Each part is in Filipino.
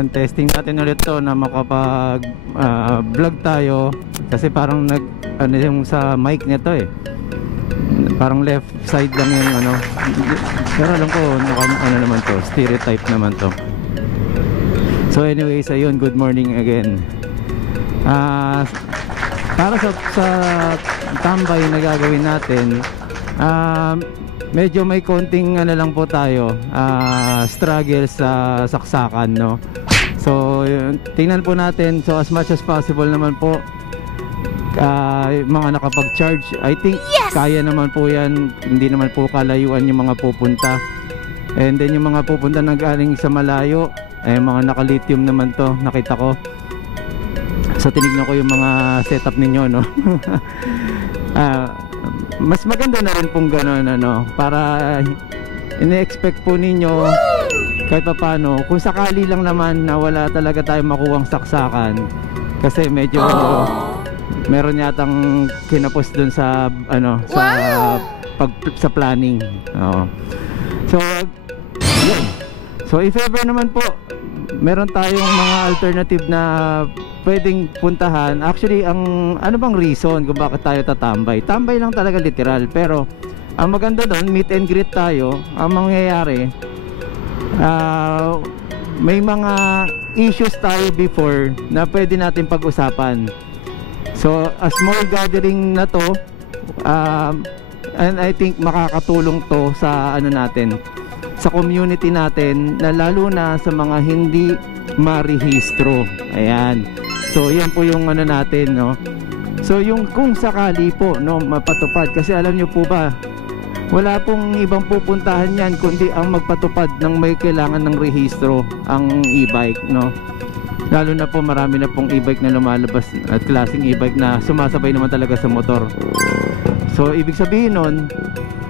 Ayan, testing natin ulit to na makapag vlog tayo. Kasi parang ano yung sa mic nito eh, parang left side lang yung ano. Pero alam ko ano naman to, stereotype naman to. So anyways, ayun, good morning again. Para sa tambay na gagawin natin, medyo may konting ano lang po tayo, struggle sa saksakan, no? So tingnan po natin. So as much as possible naman po, mga nakapag-charge, I think kaya naman po yan. Hindi naman po kalayuan yung mga pupunta. And then yung mga pupunta na galing sa malayo, mga naka-lithium naman to, nakita ko. So tinignan ko yung mga setup ninyo, no? Mas maganda na rin pong gano'n, ano, para ine-expect po ninyo kahit pa paano, kung sakali lang naman na wala talaga tayong makuwang saksakan. Kasi medyo meron yatang kinapos dun sa ano, sa planning. So yun. So if ever naman po meron tayong mga alternative na pwedeng puntahan. Actually, ang ano bang reason kung bakit tayo tatambay? Tambay lang talaga, literal. Pero ang maganda doon, meet and greet tayo. Ang mangyayari, may mga issues tayo before na pwede natin pag-usapan. So a small gathering na to, and I think makakatulong to sa ano natin, sa community natin, na lalo na sa mga hindi marehistro. Ayan. So yan po yung ano natin, no. So yung kung sakali po, no, mapatupad, kasi alam nyo po ba, wala pong ibang pupuntahan yan kundi ang magpatupad ng may kailangan ng rehistro, ang e-bike, no. Lalo na po marami na pong e-bike na lumalabas at klaseng e-bike na sumasabay naman talaga sa motor. So ibig sabihin nun,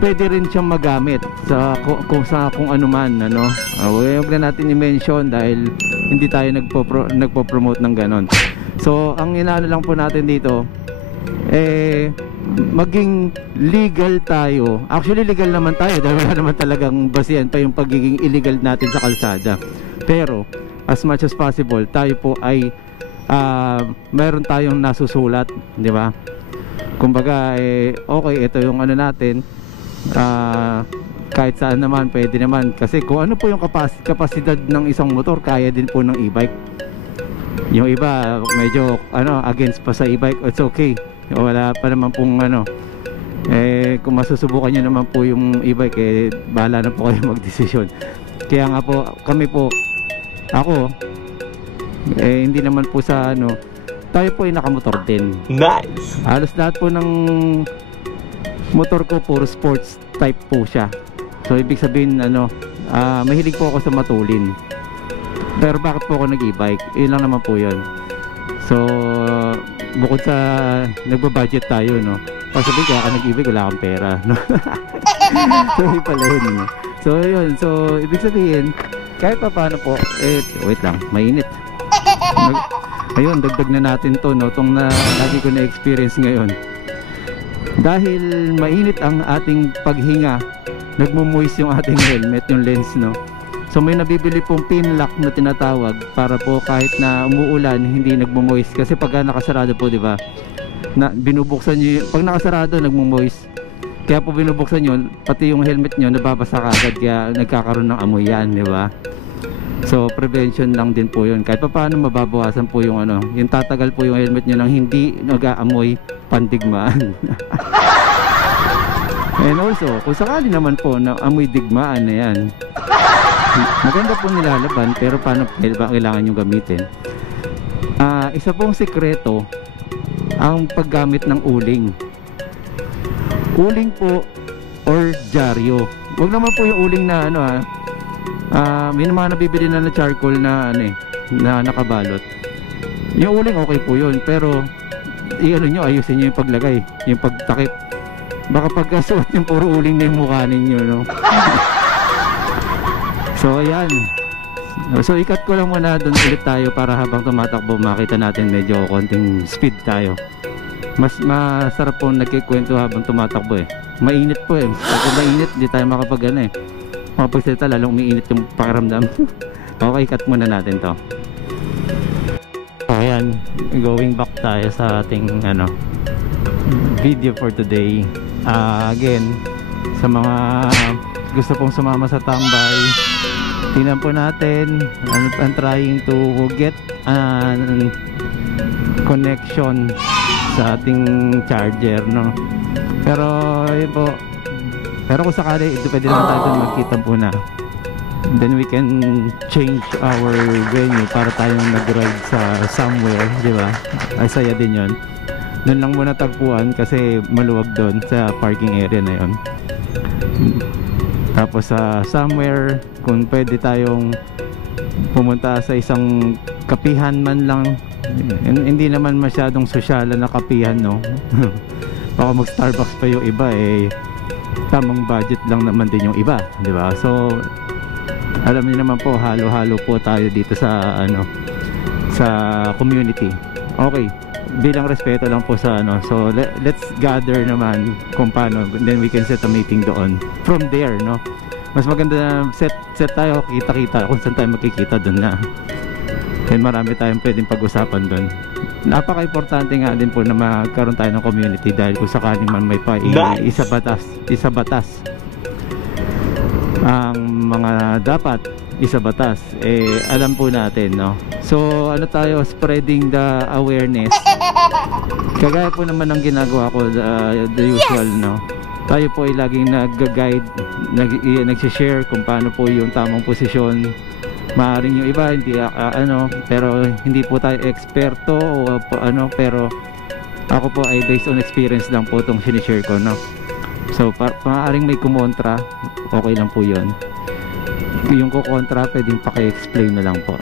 pwede rin siyang magamit sa kung ano man, ano. Huwag na natin i-mention dahil hindi tayo nagpo-promote ng ganon. So ang inaano lang po natin dito, maging legal tayo. Actually legal naman tayo dahil wala naman talagang basihan pa yung pagiging illegal natin sa kalsada. Pero as much as possible, tayo po ay meron tayong nasusulat, di ba? Kumbaga, okay, ito yung ano natin, kahit saan naman, pwede naman. Kasi kung ano po yung kapasidad ng isang motor, kaya din po ng e-bike. Yung iba, medyo against pa sa e-bike, it's okay. Wala pa naman pong ano. Kung masusubukan nyo naman po yung e-bike, bahala na po kayo magdesisyon. Kaya nga po, kami po, ako, hindi naman po sa ano, tayo po ay nakamotor din. Nice! Halos lahat po ng motor ko puro sports type po siya. So ibig sabihin mahilig po ako sa matulin. Pero bakit po ako nag-e-bike? Yun lang naman po yun. So bukod sa nagbabudget tayo, no, pag sabihin kaya ka nag-e-bike, wala kang pera, no? So yun pala yun, no? So yun, so ibig sabihin kahit pa paano po, wait lang, mainit. Ayun, dagdag na natin to, no, tong na lagi ko na-experience ngayon. Dahil mainit ang ating paghinga, nagmo-moist yung ating helmet, yung lens, no. So may nabibili pong pin lock na tinatawag para po kahit na umuulan, hindi nagmo-moist. Kasi pag nakasarado po, di ba? Na binubuksan niyo, pag nakasarado, nagmo-moist. Kaya po binubuksan nyo, pati yung helmet nyo nababasa kagad, kaya nagkakaroon ng amoy yan, di ba? So prevention lang din po yun. Kahit pa paano mababawasan po yung yung tatagal po yung helmet nyo nang hindi nag-aamoy pandigmaan. And also, kung sakali naman po na amoy digmaan na yan, maganda po nilalaban, pero paano kailangan nyo gamitin? Isa pong sikreto ang paggamit ng uling. Uling po or dyaryo. Huwag naman po yung uling na may mga nabibili na charcoal na na nakabalot. Yung uling okay po yun, pero ayusin nyo yung paglagay, yung pagtakip. Baka pagkasuot yung puro uling na yung mukha ninyo, no? So ayan, so ikat ko lang muna, doon ulit tayo para habang tumatakbo makita natin medyo konting speed tayo. Mas masarap po nagkikwento habang tumatakbo. Mainit po Pag mainit, hindi tayo makapagsalita, lalong umiinit yung pakiramdam. Okay, cut muna natin to. naman, going back tayo sa ating video for today. Again, sa mga gusto pong sumama sa tambay, tingnan po natin. I'm trying to get an connection sa ating charger, no? Pero yun po, pero kung sakali pwede naman tayo magkita po na, then we can change our venue para tayong nag-ride sa somewhere, di ba? Ay, saya din yun. Doon lang muna tagpuan kasi maluwag doon sa parking area na yun. Tapos sa somewhere, kung pwede tayong pumunta sa isang kapihan man lang, hindi naman masyadong sosyalan na kapihan, no? Baka mag Starbucks pa yung iba, tamang budget lang naman din yung iba, di ba? So alam niyo naman po, halo-halo po tayo dito sa sa community. Okay, bilang respeto lang po sa so let's gather naman kung paano, then we can set a meeting doon from there, no? Mas maganda na set tayo, kita-kita kung saan tayo makikita doon na. Then marami tayong pwedeng pag-usapan doon. Napaka-importante nga din po na magkaroon tayo ng community, dahil kung sakaling man may isa batas ang mga dapat isa batas, alam po natin, no? So ano tayo, spreading the awareness, kagaya po naman ng ginagawa ko, the usual, no? Tayo po ay laging nag-guide, nag-share kung paano po yung tamang posisyon. Maaaring yung iba hindi pero hindi po tayo eksperto o pero ako po ay based on experience lang po itong sinishare ko, no? So maaaring may kumontra, okay lang po yun. Yung kukontra, pwedeng paki-explain na lang po.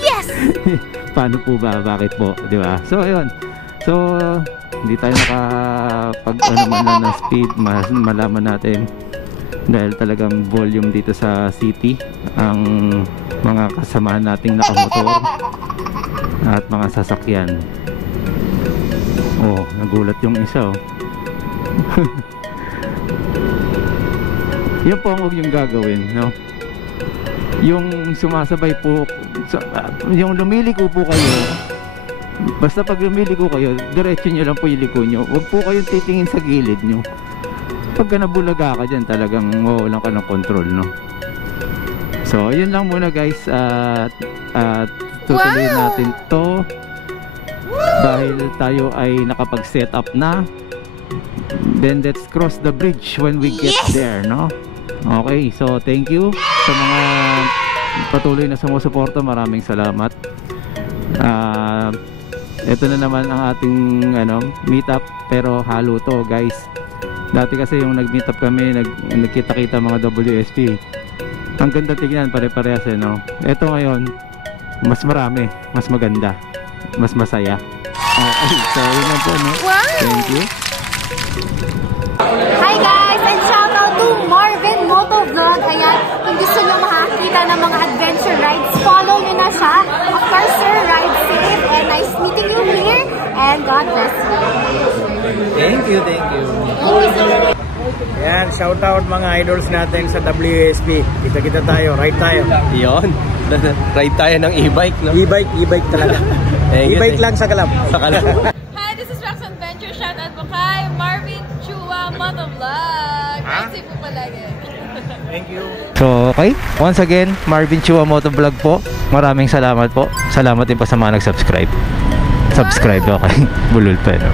Yes! Paano po ba, bakit po, di ba? So ayun, so hindi tayo nakapag man lang ng speed, malaman natin, dahil talagang volume dito sa city ang mga kasamahan nating nakamotor at mga sasakyan. Oh, nagulat yung isa, oh. Yun po ang huwag yung gagawin, no? Yung sumasabay po, yung lumiliko po kayo, basta pag lumiliko kayo, diretso nyo lang po yung liko nyo. Huwag po kayong titingin sa gilid nyo. Pagka nabulaga ka dyan, talagang mawalan ka ng control, no? So yun lang muna, guys. Tutuloy natin to dahil tayo ay nakapag-set up na. Then let's cross the bridge when we get there, no? Okay, so thank you sa mga patuloy na sumusuporta. Maraming salamat. Ito na naman ang ating meetup, pero halo to, guys. Dati kasi yung nag-meetup kami, nagkita-kita mga WSP. Ang ganda tingnan, pare-parehas, no? Ito ngayon, mas marami, mas maganda, mas masaya. Okay, so yun lang po, no? Thank you. Hi guys, and shout out to Marvin Motovlog. Ayan, kung gusto nyo makakita ng mga adventure rides, follow nyo na siya. Of course, sir, ride safe, and nice meeting you here, and God bless you. Thank you, thank you. Yan, shout out mga idols natin sa WSP. Kita-kita tayo, ride tayo. Yon. Ride tayo ng e-bike, no? E-bike talaga. E-bike lang sa Kalab. Sa Kalab. Hi, this is Roxanne Venture. Shout out po kay Marvin Chua Motovlog. Ride po palagi. Thank you. So okay, once again, Marvin Chua Motovlog po. Maraming salamat po. Salamat din po sa mga nag-subscribe. Subscribe, okay. Bulol pa, no?